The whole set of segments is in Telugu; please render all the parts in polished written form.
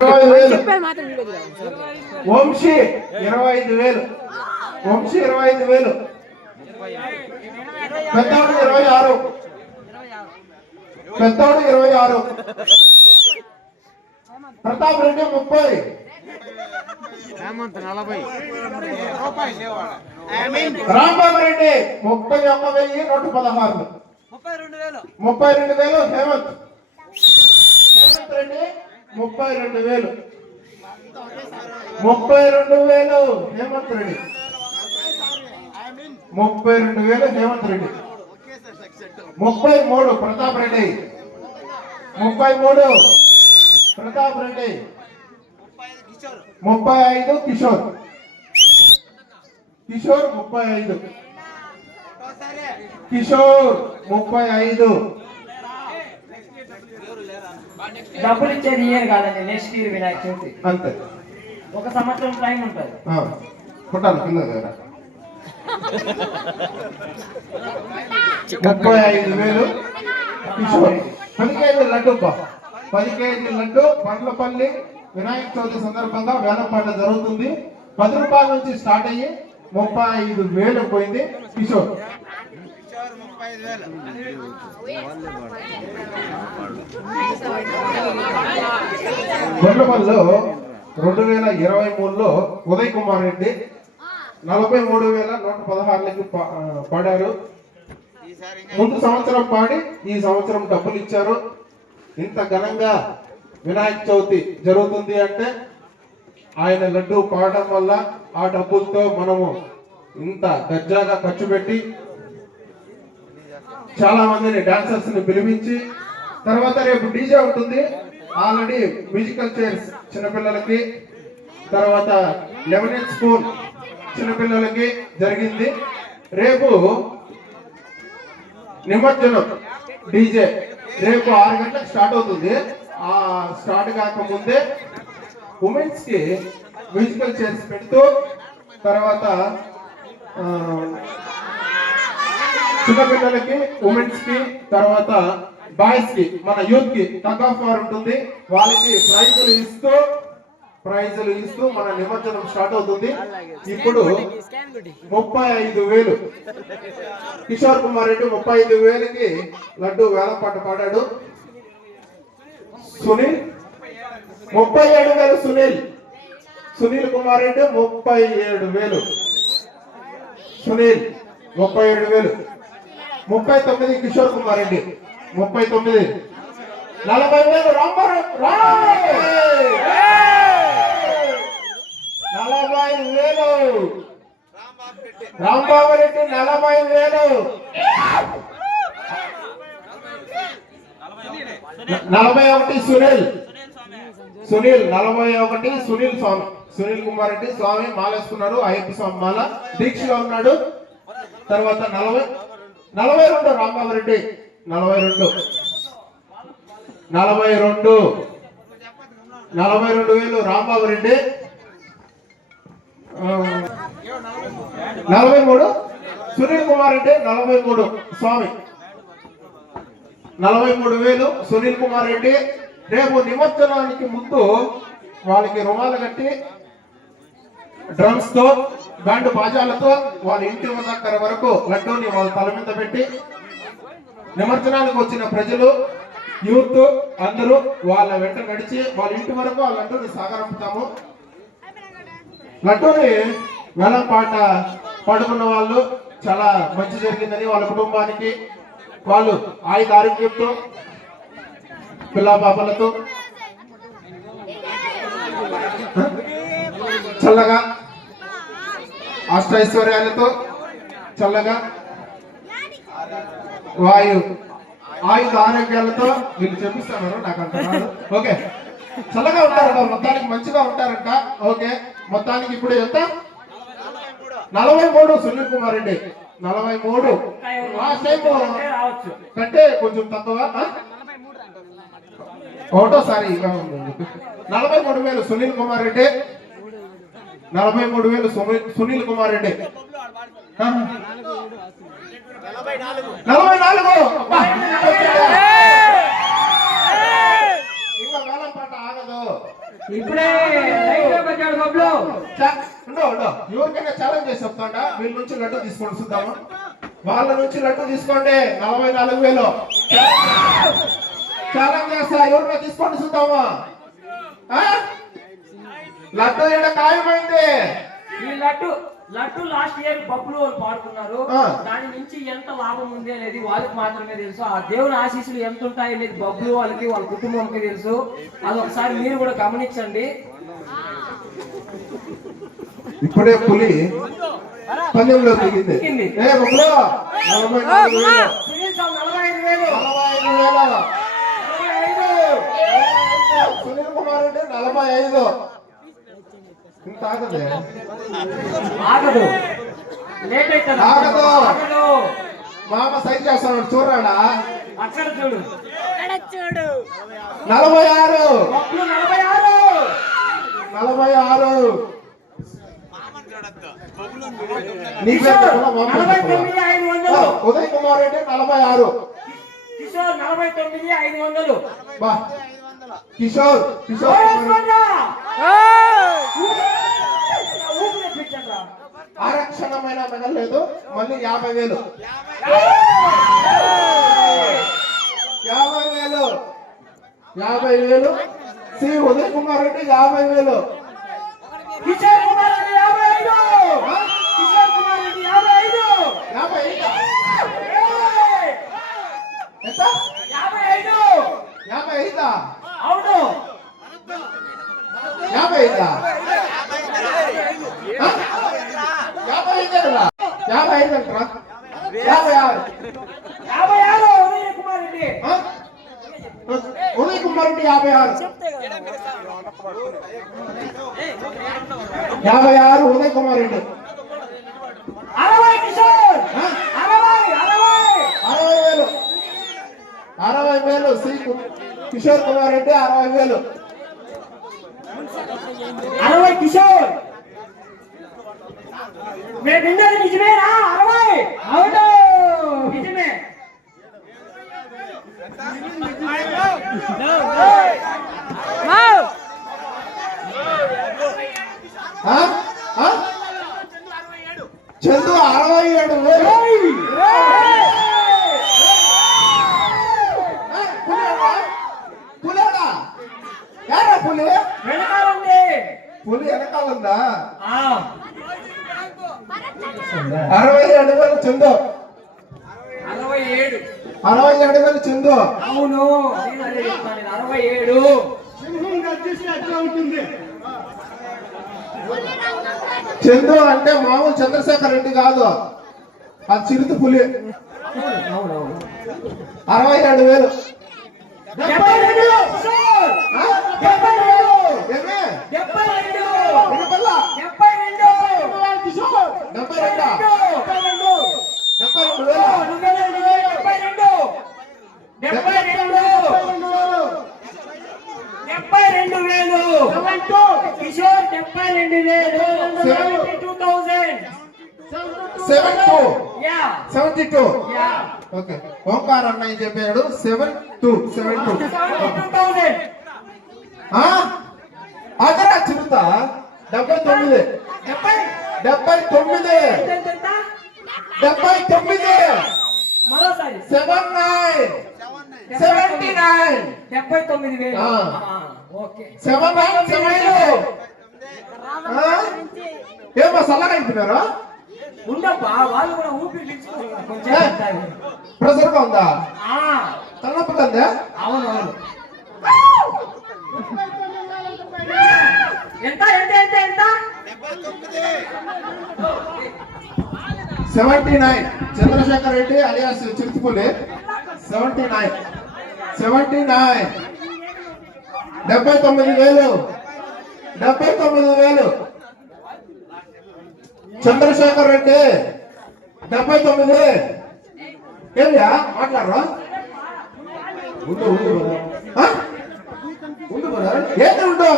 వంశీ 25,000, వంశీ 25,000, పెద్దోడు 26, పెద్దోడు 26, ప్రతాప్ రెడ్డి 30, రాంబాబు రెడ్డి 31,116, 32,000, హేమంత్ రెడ్డి 32,000, 32,000, హేమంత్ రెడ్డి 32,000, హేమంత్ రెడ్డి 33, ప్రతాప్ రెడ్డి 33, ప్రతాప్ రెడ్డి 35, కిషోర్ 35, కిషోర్ 35. డబ్బులు ఇచ్చేది ఇయర్ కాదండి, నెక్స్ట్ ఇయర్ వినాయక చవితి అంతే, ఒక సంవత్సరం టైం ఉంటుంది. కొట్టాలి కింద దగ్గర 35,000, కిషోర్ 10 కేజీ లడ్డు, 10 కేజీ లడ్డు పండ్లపల్లి వినాయక చవితి సందర్భంగా వేలంపాట జరుగుతుంది. 10 రూపాయల నుంచి స్టార్ట్ అయ్యి 35,000 పోయింది. కిషోర్ గొల్లపల్లిలో 2023లో ఉదయ్ కుమార్ రెడ్డి 43,116కి పాడారు. ముందు సంవత్సరం పాడి ఈ సంవత్సరం డబ్బులు ఇచ్చారు. ఇంత ఘనంగా వినాయక చవితి జరుగుతుంది అంటే ఆయన లడ్డు పాడడం వల్ల ఆ డబ్బులతో మనము ఇంత గజ్జాగా ఖర్చు పెట్టి చాలా మందిని డాన్సర్స్ ని పిలిపించి, తర్వాత రేపు డీజే ఉంటుంది. ఆల్రెడీ మ్యూజికల్ చైర్స్ చిన్నపిల్లలకి, తర్వాత లెమనేట్ స్పూన్ చిన్నపిల్లలకి జరిగింది. రేపు నిమజ్జనం డీజే రేపు 6 గంటలకు స్టార్ట్ అవుతుంది. ఆ స్టార్ట్ కాకముందే ఉమెన్స్ కి మ్యూజికల్ చైర్స్ పెడుతూ, తర్వాత చిన్నపిల్లలకి, ఉమెన్స్ కి, తర్వాత బాయ్స్ కి, మన యూత్ కి టగ్ ఆఫ్ వార్ ఉంటుంది. వాళ్ళకి ప్రైజులు ఇస్తూ మన నిమజ్జనం స్టార్ట్ అవుతుంది. ఇప్పుడు 35,000, కిషోర్ కుమార్ రెడ్డి 35,000కి లడ్డు వేలంపాట పాడాడు. సునీల్ 37,000, సునీల్ కుమార్ రెడ్డి 37,000, సునీల్ 37,000, 39 కిషోర్ కుమార్ రెడ్డి 39, 40,000 రాంబాబు 40,000, రాంబాబు రెడ్డి 40,000, 41 సునీల్ 41, సునీల్ కుమార్ రెడ్డి స్వామి మాలేసుకున్నాడు. అయ్యప్ప స్వామి మాల దీక్షలో ఉన్నాడు. తర్వాత 42 రాంబాబు రెడ్డి 42,000 రాంబాబు రెడ్డి 43, సునీల్ కుమార్ రెడ్డి 43, స్వామి 43,000, సునీల్ కుమార్ రెడ్డి. రేపు నిమజ్జనానికి ముందు వాళ్ళకి రుమాలు కట్టి డ్రమ్స్ తో, బ్యాండ్ బాజాలతో వాళ్ళ ఇంటి దగ్గర వరకు లడ్డూని వాళ్ళ తల మీద పెట్టి నిమజ్జనానికి వచ్చిన ప్రజలు, యూత్ అందరూ వాళ్ళ వెంట నడిచి వాళ్ళ ఇంటి వరకు ఆ లడ్డూని సాగరంపుతాము. లడ్డూని వేలం పాట పాడుకున్న వాళ్ళు చాలా మంచి జరిగిందని, వాళ్ళ కుటుంబానికి వాళ్ళు ఆయుధ ఆరోగ్యంతో, పిల్ల పాపలతో చల్లగా, అష్టైశ్వర్యాలతో చల్లగా, ఆయుధ ఆరోగ్యాలతో వీళ్ళు చెప్పిస్తున్నారు. నాకు అంత ఓకే, చల్లగా ఉంటారంట, మొత్తానికి మంచిగా ఉంటారంట. ఓకే, మొత్తానికి ఇప్పుడు ఎంత? 43 సునీల్ కుమార్ రెడ్డి 43. లాస్ట్ టైం కంటే కొంచెం తక్కువ, ఒకటోసారి 43,000 సునీల్ కుమార్ రెడ్డి, 43,000 సునీల్ కుమార్ రెడ్డి, 44. ఇంకా వేలం పాట ఆగదు. ఇప్పుడే లైట్ లో పెట్టాడు బొబ్బులు. ఎవరికైనా ఛాలెంజ్ చేసి చెప్తాడా, వీళ్ళ నుంచి లడ్డు తీసుకోండి చూద్దామా. వాళ్ళ నుంచి లడ్డు తీసుకోండి 44,000 ఛాలెంజ్ చేస్తా. ఎవరికైనా తీసుకోండి చూద్దామా. లడ్డు ఇక్కడ ఖాయమైంది. ఈ లడ్డు లాస్ట్ ఇయర్ బొబ్బులు వాళ్ళు పాడుకున్నారు. దాని నుంచి ఎంత లాభం ఉంది అనేది వాళ్ళకి మాత్రమే తెలుసు. ఆ దేవుని ఆశీస్సులు ఎంత ఉంటాయి అనేది బొబ్బులు వాళ్ళకి వాళ్ళ కుటుంబానికి తెలుసు. అది ఒకసారి మీరు కూడా గమనించండి. ఇప్పుడే పులి పందెంలో దిగింది. సునీల్ కుమార్ రెడ్డి 45. ఇంత ఆగదే, ఆగదు, లేట్ అవుతుంది. ఆగదు. మామ సైజ్ చేస్తున్నాడు చూడరాడా. అక్కడ చూడు 46. 46. ఉదయ్ కుమార్ రెడ్డి 46. కిషోర్ 49,500. కిషోర్ ఆరక్షణమైన మెడలేదు. మళ్ళీ 50,000. 50,000. సి ఉదయ్ కుమార్ రెడ్డి 50,000. కిషోర్ కుమార్ రెడ్డి 55. కిషోర్ కుమార్ రెడ్డి 55. 55. ఎంత? 55. 55. అవును 55. 55 కదా. 55 అంటారా? 56. 56. ఉదయ్ కుమార్ రెడ్డి. ఉదయ్ కుమార్ రెడ్డి 56. 56 ఉదయ్ కుమార్ రెడ్డి. 60 కిషోర్. 60,000. 60,000 సి కిషోర్ కుమార్ రెడ్డి 60,000. 60 కిషోర్. నేను విన్నది నిజమేనా? 60. అవును నిజమే. చందు 67,000. పులేడా? యారా పులి? వెనకాలండి. పులి వెనకాలందా? 67. 67,000 చందు. 67. 67,000 చందు. అవును నేను అదే చెప్తాను. 67. చందు అంటే మామూలు చంద్రశేఖర్ రెడ్డి కాదు, అది చిరుత పులి. 67,000. 72,000. కిషోర్ 72,000. 72. ఓకే, ఓంకార్ అన్నయ్య చెప్పాడు 72. అదరా చిరుత 79. 79. మరోసారి 79. 79,000. ఓకే 79. ఏమో సల్లగా అయిపోయినారా? ఉండబ్బా, వాళ్ళు కూడా ఊపిరి పీల్చుకోవాలి కొంచెం. ప్రెషర్ గా ఉందా? తలనొప్పిగా ఉందా? అవునవును. ఎంత ఎంత ఎంత ఎంత? 79. చంద్రశేఖర్ రెడ్డి అలియాస్ చిరుతపులి 79. 79,000. 79,000. చంద్రశేఖర్ రెడ్డి 79. ఏమియా మాట్లాడరా? ఉండు ఏంటి ఉండు?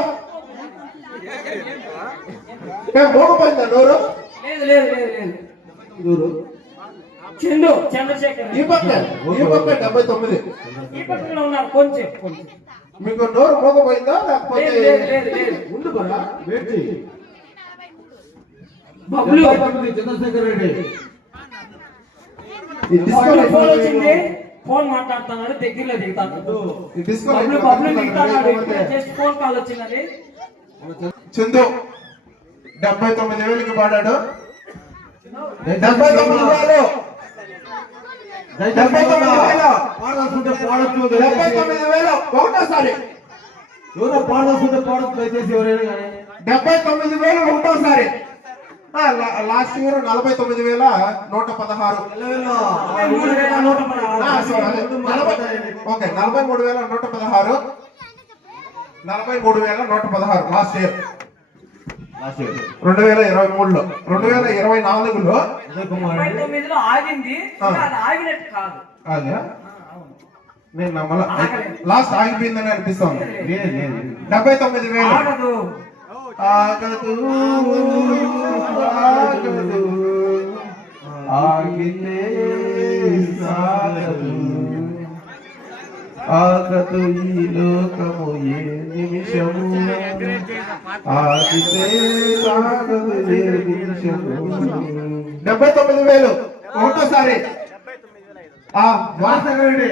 మోగపోయిందా నోరు? లేదు లేదు లేదు లేదు. నూరు చంద్రశేఖర్ ఈ పక్క 79. ఈ పక్కన ఉన్నారు కొంచెం కొంచెం. మీకు నోరు మోగపోయిందా లేకపోతే లేదు. ఉండు కూడా వెయిట్ చేయి. బబ్లు చంద్రశేఖర్ రెడ్డి ఈ డిస్కో ఫోన్ వచ్చింది, ఫోన్ మాట్లాడుతున్నాడు, దగ్గరలో దిగుతాడు. ఈ డిస్కో బబ్లు దిగుతాడు, జస్ట్ ఫోన్ కాల్ వచ్చిందని. చందు 79,000కి పాడాడు. 79,000 పాడాల్సుకుంటే పాడొచ్చు. 79,000 ఒకటోసారి. ఎవరో పాడాల్సుకుంటే పాడొచ్చు. దయచేసి ఎవరైనా కానీ 79,000 ఒకటోసారి. Last year 49,116. 43,116. 43,116 లాస్ట్ ఇయర్ 2023లో. 2024లో ఉదయ్ కుమార్ రెడ్డి 39లో ఆగింది, ఇంకా అది ఆగినట్టు కాదు. అదే నేను నమ్మల. లాస్ట్ ఆగిపోయిందని అనిపిస్తుంది. 79,000 ఆగదు. ఆగదు ఆగదు ఆగితే సాగదు ఆగదు ఈ లోకము ఏ నిమిషము ఆగితే సాగదు ఏ నిమిషము. 79,000 ఒకటోసారి. చంద్రశేఖర్ రెడ్డి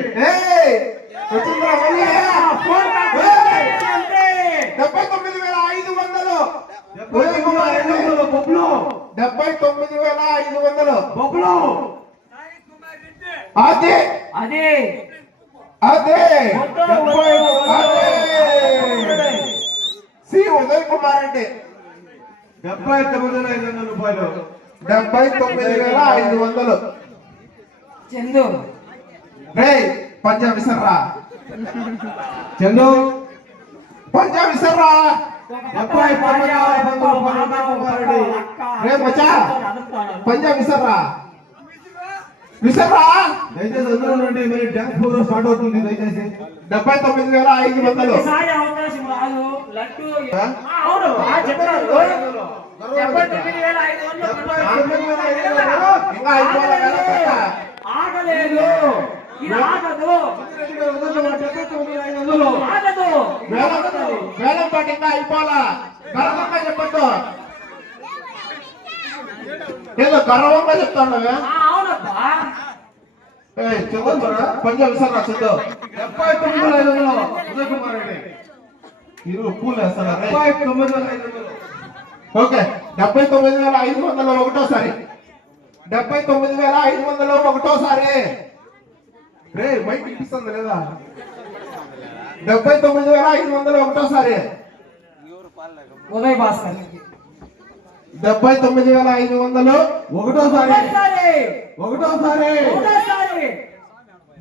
వచ్చిందిరా మళ్ళీ. ఫోన్ కాల్ ఏయ్! వచ్చింది. 79,500. ఉదయ్ కుమార్ రెడ్డి బొబ్బులు 79,500. బొబ్బులు అదే అదే అదే సి ఉదయ్ కుమార్ రెడ్డి 79,500 రూపాయలు. 79,500. చందు రే పంజాబ్ విసర్రా, చందు పంజాబ్ విసర్రా. రే మచ్చా పంజాబ్ విసర్రా, విసర్రా. దయచేసి అందరూ రండి. మరి డ్యాన్స్ ప్రోగ్రామ్ స్టార్ట్ అవుతుంది. దయచేసి 79,500. ఈసారి అవకాశం రాదు. లడ్డు అవును చెప్పారు. 79,500 ఇంకా అయిపోలే కదా కథ. ఆగలేదు. ఇది ఆగదు, ఆగదు. వేలం పాటు ఇంకా అయిపోలా. గర్వంగా చెప్పొద్దు. ఏదో గర్వంగా చెప్తాండవే. అవునబ్బా. పంజాబ్ విసర్రా చదువు. 79,500 ఉదయ్ కుమార్ రెడ్డి. ఇరు పూలు వేస్తారా? 79,500. ఓకే 79,500 ఒకటోసారి. 79,500 ఒకటోసారి. రే మైక్ ఇప్పిస్తుంది లేదా? 79,500 ఒకటోసారి. ఉదయ్ భాస్కర్ 79,500 ఒకటోసారి. ఒకటోసారి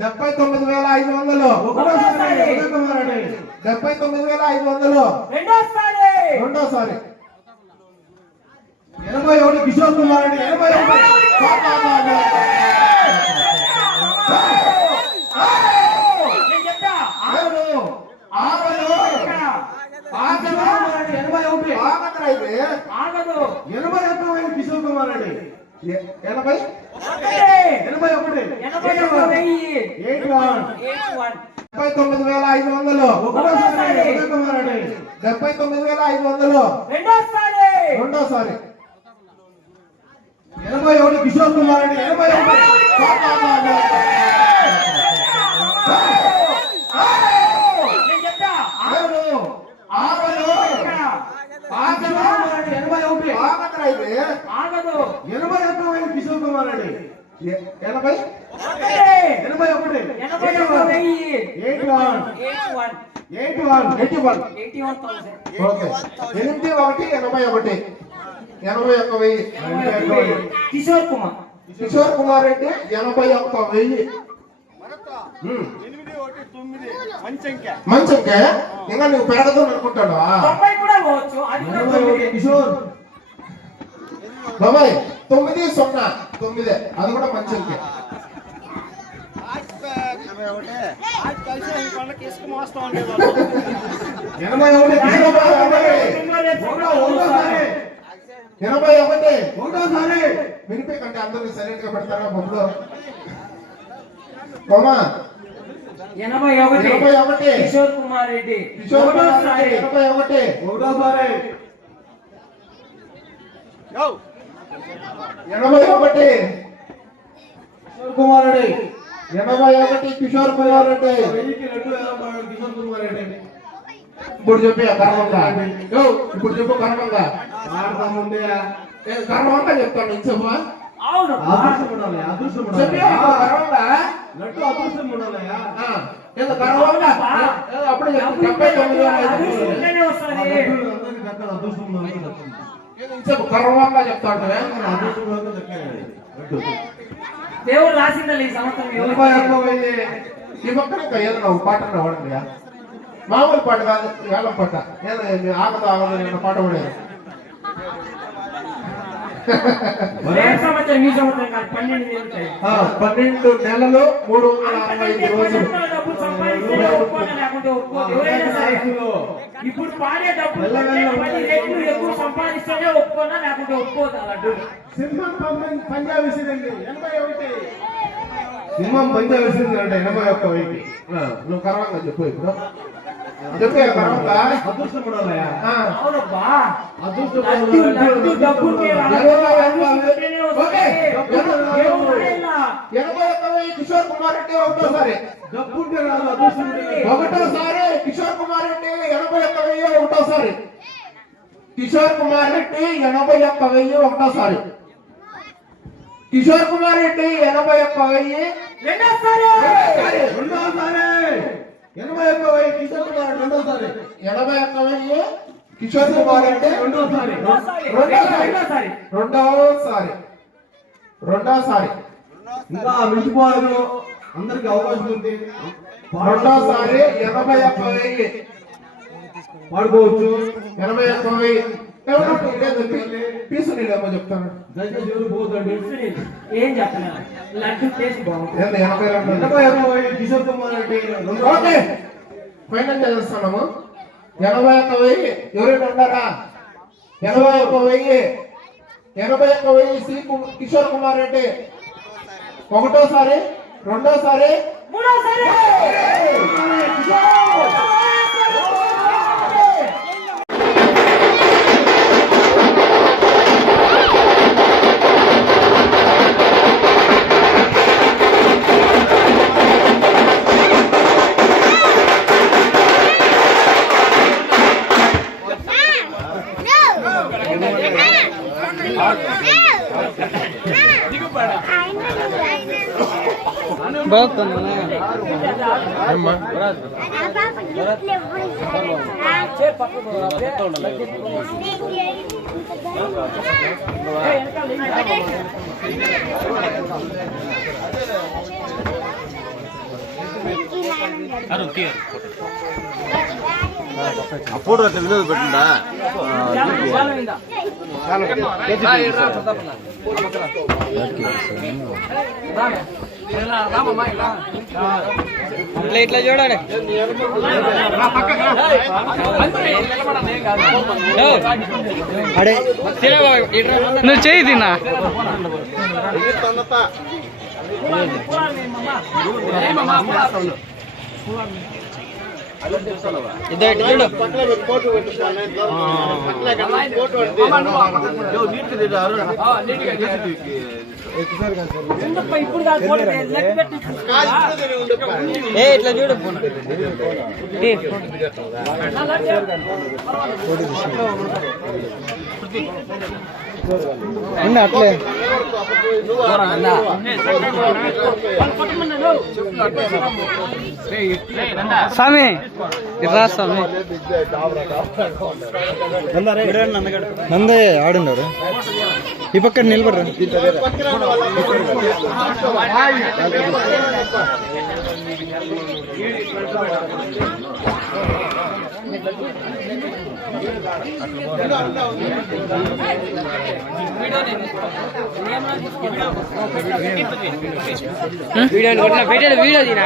79,500 ఒకటోసారి. ఉదయ్ కుమార్ రెడ్డి 79,500 రెండోసారి రెండోసారి. 81 కిషోర్ కుమార్ రెడ్డి 81. నేను చెప్తా ఆగదు ఆగదు ఆగదు. 81. ఆగదురా ఇది. ఆగదు. 81 కిషోర్ కుమార్ రెడ్డి 80 81. 81. 79,500 ఒకటోసారి. ఉదయ్ కుమార్ రెడ్డి 79,500 రెండోసారి రెండోసారి. 81 కిషోర్ కుమార్ రెడ్డి 81. నేను చెప్తా ఆగదు ఆగదు ఆగదు. 81. ఆగదురా ఇది. ఆగదు. 81 కిషోర్ కుమార్ రెడ్డి 80 81. 81. 81,000 ఓకే 81,81 81,000. కిషోర్ కుమార్ కిషోర్ కుమార్ రెడ్డి 81,000. మంచికే ఇంకా నువ్వు పెరగదు అనుకుంటాడు. 90 కూడా పోవచ్చు. అది కూడా 81 కిషోర్ బాబాయ్ 909 అది కూడా మంచికే. 81 ఒకటోసారి. వినిపే కంటే అందరూ సైలెంట్ గా పెడతారా బొమ్మలో. బామా 81 81 కిషోర్ కుమార్ రెడ్డి కిషోర్ కుమార్ రెడ్డి 81 ఒకటోసారి 81 కిషోర్ కుమార్ రెడ్డి 81 కిషోర్ కుమార్ రెడ్డి 1000కి లడ్డు ఎలా పాడాడు కిషోర్ కుమార్ రెడ్డి ఇప్పుడు చెప్పి కర్మంగా ఇప్పుడు చెప్పు కర్మంగా ఆడతాముందే కర్మంగా చెప్తాను ఇంచమ్మా అవును అదృష్టం ఉండాలి అదృష్టం చెప్పి ఉండాలి కర్మంగా లడ్డు అదృష్టం ఉండాలయ్యా ఏదో కర్మంగా అప్పుడు చెప్పు 79 అదృష్టం ఉంటేనే వస్తది. అందరికీ దక్కాలి అదృష్టం ఉండాలి దక్కాలి ఇంచపు కర్మంగా చెప్తాడు అదృష్టం ఉండాలి దక్కాలి లడ్డు దేవుడు రాసిందలే ఈ సంవత్సరం ఎవరికి? 81 ఈ పక్కన ఇంకా ఏదైనా ఒక పాట వాడండియా మామూలు పాట కాదు వేలం పాట ఏదో ఆగదు నేను పాట పడేది ఏ సంవత్సరం ఈ సంవత్సరం కాదు 12 నెలలు ఉంటాయి. 12 నెలలు 365 రోజులు డబ్బులు సంపాదిస్తేనే ఒప్పుకోవాలి, లేకుంటే ఒప్పుకోదు. ఎవరైనా సరే ఇప్పుడు పాడే డబ్బులు కంటే 10 రెట్లు ఎక్కువ సంపాదిస్తేనే ఒప్పుకోనా, లేకుంటే ఒప్పుకోదు ఆ లడ్డు. సింహం పంజాబ్ విసిరింది 81 సింహం పంజాబ్ విసిరింది అంటే 81 నువ్వు కర్మంగా చెప్పు ఇప్పుడు చెప్పే కర్మంగా అదృష్టం ఉండాలయ్యా అవునబ్బా అదృష్టం లడ్డు లడ్డు డబ్బుకే రాదు. ఓకే. దేవుడు రాయలా. 81 కిషోర్ కుమార్ రెడ్డి ఒకటోసారి డబ్బుంటే రాదు అదృష్టం ఉండాలి ఒకటోసారి కిషోర్ కుమార్ రెడ్డి 81 ఒకటోసారి కిషోర్ కుమార్ రెడ్డి 81 ఒకటోసారి కిషోర్ కుమార్ రెడ్డి 81 రెండోసారి రెండోసారి 81 కిషోర్ కుమార్ రెండోసారి 81 కిషోర్ కుమార్ రెడ్డి రెండోసారి రెండోసారి రెండోసారి ఇంకా మించిపోవాలి అందరికి అవకాశం ఉంది రెండోసారి 81 పాడుకోవచ్చు 81 పీసు నీళ్ళేమో చెప్తాను దయచేసి ఎవరు పోతండి ఏం చెప్పినా లడ్డు టేస్ట్ బాగుంటుంది. 82 81 కిషోర్ కుమార్ రెడ్డి ఓకే ఫైనల్ చేస్తున్నాము 81 ఎవరైనా ఉన్నారా 81 కిషోర్ కుమార్ రెడ్డి ఒకటోసారి రెండోసారి మూడోసారి ఫోటో అట్లా వినోద్ పెట్టిందా ఇట్లా చూడండి నువ్వు చేయి తిన్నా ఇప్పుడు కాదు ఫోటో లెక్క పెట్టి ఇట్లా చూడు అట్లే స్వామి ఇట్లా స్వామి నందే ఆడున్నారు ఈ పక్కన నిలబడరా వీడియో తీరా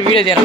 వీడియో తీరా